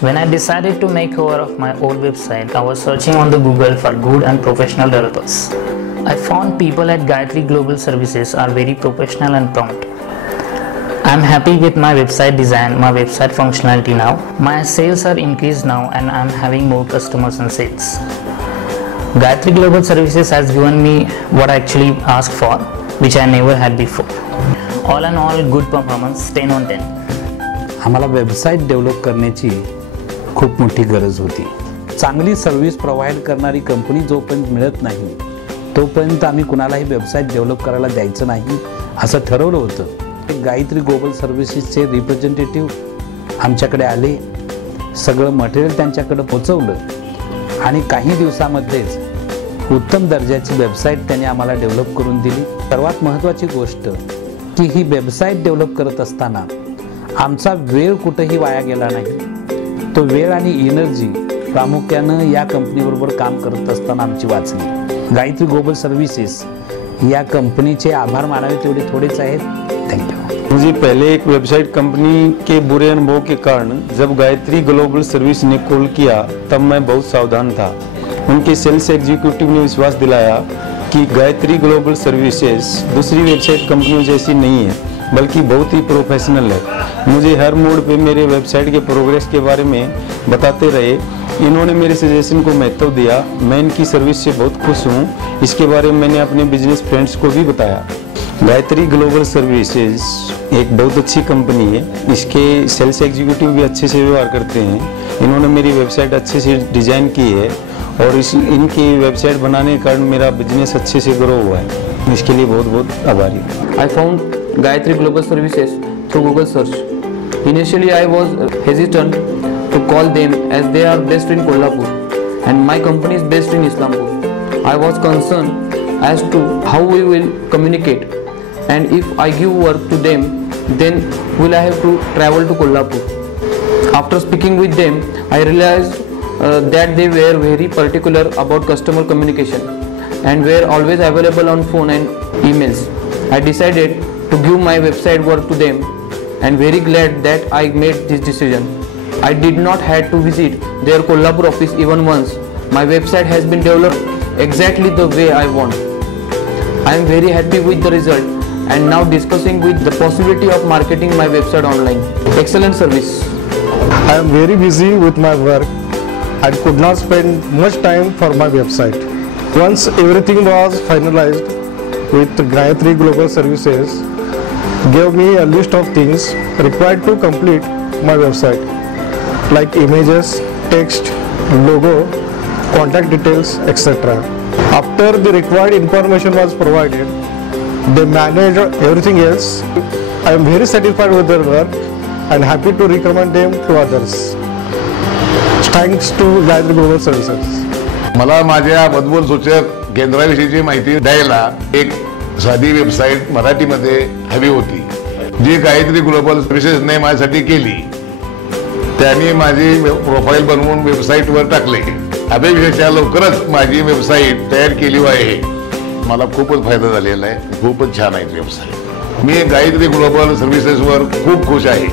When I decided to make over of my old website, I was searching on the Google for good and professional developers. I found people at Gayatri Global Services are very professional and prompt. I'm happy with my website design, my website functionality now. My sales are increased now and I'm having more customers and sales. Gayatri Global Services has given me what I actually asked for, which I never had before. All in all, good performance, 10 on 10. आम्हाला website develop करण्याची खूप मोठी गरज होती. चांगली service provide करणारी company जोपर्यंत मिळत नाही तोपर्यंत आम्ही कुणालाही वेबसाईट डेव्हलप करायला द्यायचं नाही असं ठरवलं होतं. गायत्री ग्लोबल सर्व्हिसेसचे रिप्रेझेंटेटिव्ह आमच्याकडे आले, सगळं मटेरियल त्यांच्याकडे पोहोचवलं आणि काही दिवसामध्येच उत्तम दर्जाची वेबसाईट त्यांनी आम्हाला डेव्हलप करून दिली. सर्वात महत्त्वाची गोष्ट की ही वेबसाईट डेव्हलप करत असताना आमचा वेळ कुठेही वाया गेला नाही. तो वेळ आणि एनर्जी प्रामुख्यानं या कंपनीबरोबर काम करत असताना आमची वाचली. गायत्री ग्लोबल सर्व्हिसेस या कंपनीचे आभार मानावे तेवढे थोडेच आहेत. Thank you. मुझे पहले एक वेबसाइट कंपनी के बुरे अनुभव के कारण जब गायत्री ग्लोबल सर्विस ने कॉल किया तब मैं बहुत सावधान था. उनके सेल्स एग्जीक्यूटिव ने विश्वास दिलाया कि गायत्री ग्लोबल सर्विसेज दूसरी वेबसाइट कंपनियों जैसी नहीं है बल्कि बहुत ही प्रोफेशनल है. मुझे हर मोड पे मेरे वेबसाइट के प्रोग्रेस के बारे में बताते रहे. इन्होंने मेरे सजेशन को महत्व दिया. मैं इनकी सर्विस से बहुत खुश हूँ. इसके बारे में मैंने अपने बिजनेस फ्रेंड्स को भी बताया. गायत्री ग्लोबल सर्विसेज एक बहुत अच्छी कंपनी है. इसके सेल्स एग्जीक्यूटिव भी अच्छे से व्यवहार करते हैं. इन्होंने मेरी वेबसाइट अच्छे से डिज़ाइन की है और इनकी वेबसाइट बनाने के कारण मेरा बिजनेस अच्छे से ग्रो हुआ है. इसके लिए बहुत बहुत आभारी हूँ. I found Gayatri Global Services through Google search. Initially I was hesitant to call them as they are based in Kolhapur and my company is based in Islampur. I was concerned as to how we will communicate and if I give work to them then will I have to travel to Kolhapur. After speaking with them I realized that they were very particular about customer communication and were always available on phone and emails. I decided to give my website work to them and very glad that I made this decision. I did not have to visit their Kolhapur office even once. My website has been developed exactly the way I want. I am very happy with the result and now discussing with the possibility of marketing my website online. Excellent service. I am very busy with my work and could not spend much time for my website. Once everything was finalized with Gayatri Global Services, gave me a list of things required to complete my website like images, text, logo, contact details, etc. After the required information was provided, they managed everything else. I am very satisfied with their work and happy to recommend them to others. Thanks to Gayatri Global Services. मला माझ्या मधुबन सूचक केंद्राविषयीची माहिती द्यायला एक साधी website मराठीमध्ये हवी होती जी गायत्री ग्लोबल सर्व्हिसेसने माझ्यासाठी केली. त्यांनी माझी प्रोफाईल बनवून वेबसाईटवर टाकले. अभिविशेषा लवकरच माझी वेबसाईट तयार केली आहे. मला खूपच फायदा झालेला आहे. खूपच छान आहे वेबसाईट. मी गायत्री ग्लोबल सर्व्हिसेसवर खूप खुश आहे.